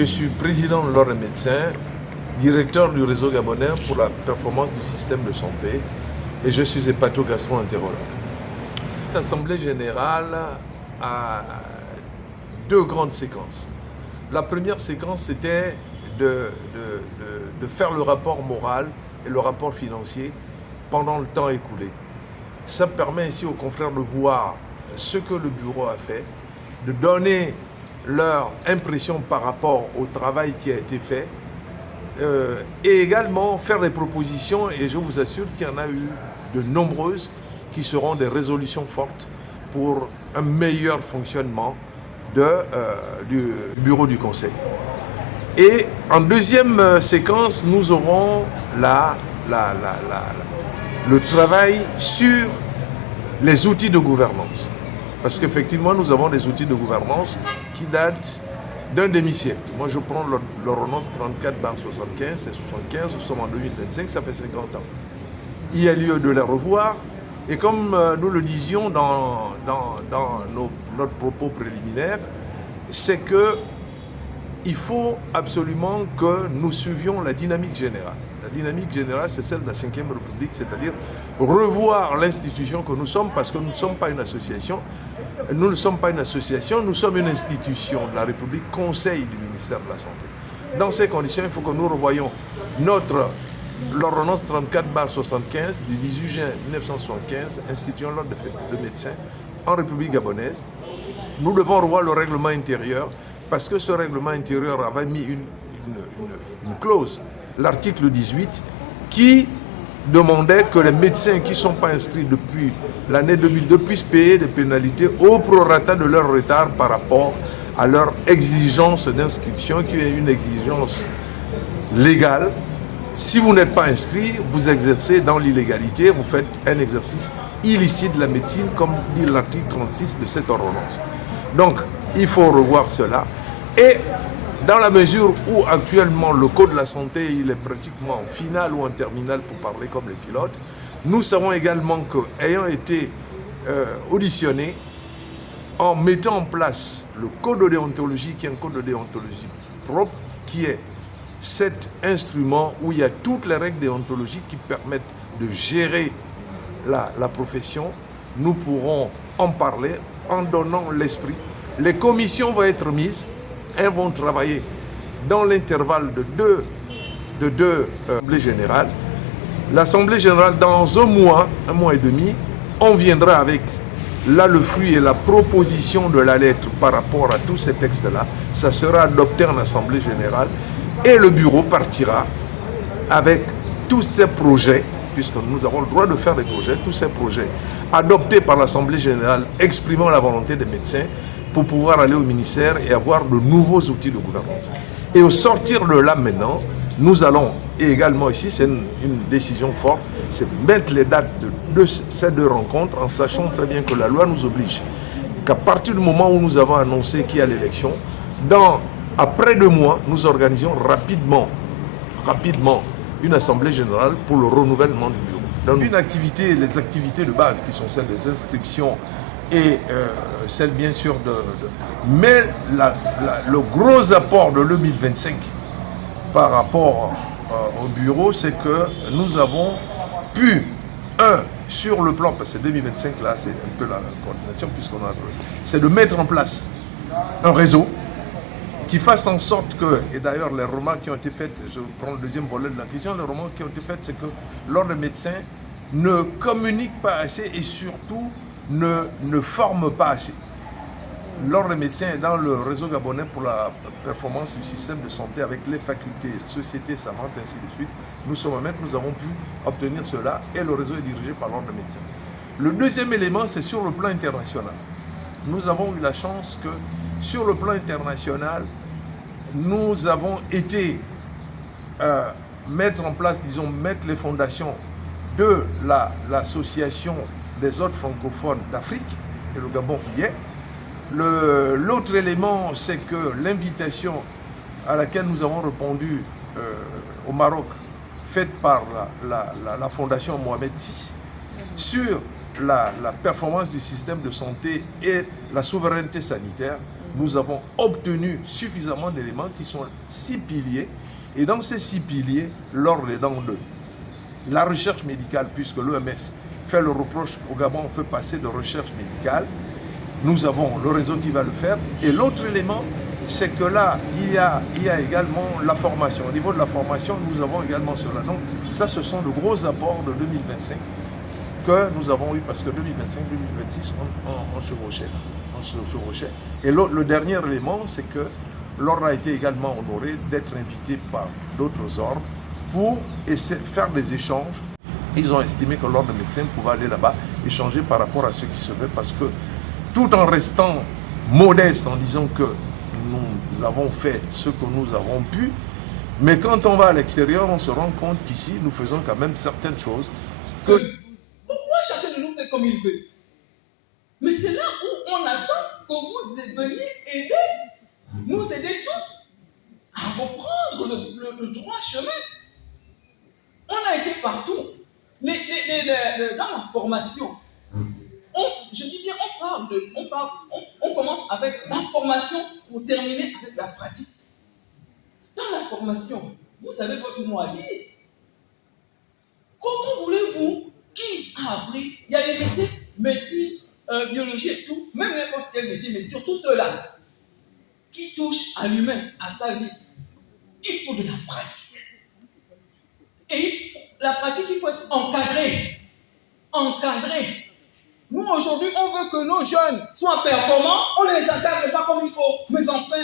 Je suis président de l'Ordre des médecins, directeur du réseau gabonais pour la performance du système de santé et je suis hépato-gastro-entérologue. L'Assemblée générale a deux grandes séquences. La première séquence, c'était de faire le rapport moral et le rapport financier pendant le temps écoulé. Ça permet ici aux confrères de voir ce que le bureau a fait, de donner leur impression par rapport au travail qui a été fait et également faire des propositions, et je vous assure qu'il y en a eu de nombreuses qui seront des résolutions fortes pour un meilleur fonctionnement du bureau du conseil. Et en deuxième séquence, nous aurons le travail sur les outils de gouvernance. Parce qu'effectivement, nous avons des outils de gouvernance qui datent d'un demi-siècle. Moi, je prends l'ordonnance 34/75, c'est 75, nous sommes en 2025, ça fait 50 ans. Il y a lieu de les revoir, et comme nous le disions dans notre propos préliminaire, c'est qu'il faut absolument que nous suivions la dynamique générale. La dynamique générale, c'est celle de la Ve République, c'est-à-dire revoir l'institution que nous sommes, parce que nous ne sommes pas une association. Nous ne sommes pas une association, nous sommes une institution de la République, conseil du ministère de la Santé. Dans ces conditions, il faut que nous revoyions l'ordonnance 34/75 du 18 juin 1975, instituant l'ordre de médecins en République gabonaise. Nous devons revoir le règlement intérieur, parce que ce règlement intérieur avait mis une clause, l'article 18, qui demandait que les médecins qui ne sont pas inscrits depuis l'année 2002 puissent payer des pénalités au prorata de leur retard par rapport à leur exigence d'inscription, qui est une exigence légale. Si vous n'êtes pas inscrit, vous exercez dans l'illégalité, vous faites un exercice illicite de la médecine, comme dit l'article 36 de cette ordonnance. Donc, il faut revoir cela. Et dans la mesure où actuellement le code de la santé il est pratiquement en finale ou en terminale pour parler comme les pilotes, nous savons également qu'ayant été auditionnés, en mettant en place le code de déontologie, qui est un code de déontologie propre, qui est cet instrument où il y a toutes les règles déontologiques qui permettent de gérer la profession, nous pourrons en parler en donnant l'esprit. Les commissions vont être mises. Elles vont travailler dans l'intervalle de deux assemblées générales. L'assemblée générale, dans un mois et demi, on viendra avec là le fruit et la proposition de la lettre par rapport à tous ces textes-là. Ça sera adopté en assemblée générale et le bureau partira avec tous ces projets, puisque nous avons le droit de faire des projets, tous ces projets adoptés par l'assemblée générale exprimant la volonté des médecins, pour pouvoir aller au ministère et avoir de nouveaux outils de gouvernance. Et au sortir de là maintenant, nous allons, et également ici, c'est une décision forte, c'est mettre les dates de ces deux rencontres en sachant très bien que la loi nous oblige qu'à partir du moment où nous avons annoncé qu'il y a l'élection, après 2 mois, nous organisons rapidement une assemblée générale pour le renouvellement du bureau. Donc les activités de base qui sont celles des inscriptions et celle bien sûr mais le gros apport de 2025 par rapport au bureau, c'est que nous avons pu, sur le plan, parce que 2025 là c'est un peu la coordination c'est de mettre en place un réseau qui fasse en sorte que, et d'ailleurs les remarques qui ont été faites, je prends le deuxième volet de la question, les remarques qui ont été faites, c'est que l'ordre des médecins ne communique pas assez et surtout ne forme pas assez. L'ordre des médecins est dans le réseau gabonais pour la performance du système de santé avec les facultés, sociétés savantes, ainsi de suite. Nous sommes à mettre, nous avons pu obtenir cela et le réseau est dirigé par l'ordre des médecins. Le deuxième élément, c'est sur le plan international. Nous avons eu la chance que sur le plan international, nous avons été mettre les fondations de l'association des autres francophones d'Afrique, et le Gabon y est. L'autre élément, c'est que l'invitation à laquelle nous avons répondu au Maroc, faite par la fondation Mohamed VI, sur la performance du système de santé et la souveraineté sanitaire, nous avons obtenu suffisamment d'éléments qui sont 6 piliers. Et dans ces 6 piliers, l'ordre est dans la recherche médicale, puisque l'OMS fait le reproche au Gabon, on fait passer de recherche médicale. Nous avons le réseau qui va le faire. Et l'autre élément, c'est que là, il y a également la formation. Au niveau de la formation, nous avons également cela. Donc, ça, ce sont de gros apports de 2025 que nous avons eu, parce que 2025-2026, on se chevauchait. Et le dernier élément, c'est que l'ordre a été également honoré d'être invité par d'autres ordres pour faire des échanges. Ils ont estimé que l'ordre de médecins pouvait aller là-bas échanger par rapport à ce qui se fait, parce que tout en restant modeste, en disant que nous avons fait ce que nous avons pu, mais quand on va à l'extérieur, on se rend compte qu'ici, nous faisons quand même certaines choses que... Pourquoi chacun de nous fait comme il veut? Mais c'est là où on attend que vous veniez nous aider tous à reprendre le droit chemin. On a été partout. Dans la formation, je dis bien, on commence avec la formation pour terminer avec la pratique. Dans la formation, vous avez votre mot à dire. Comment voulez-vous, qui a appris? Il y a les métiers, médecine, biologie et tout, même n'importe quel métier, mais surtout ceux-là qui touchent à l'humain, à sa vie. Il faut de la pratique. Et la pratique, il faut être encadré. Encadré. Nous, aujourd'hui, on veut que nos jeunes soient performants, on ne les encadre pas comme il faut. Mais enfin,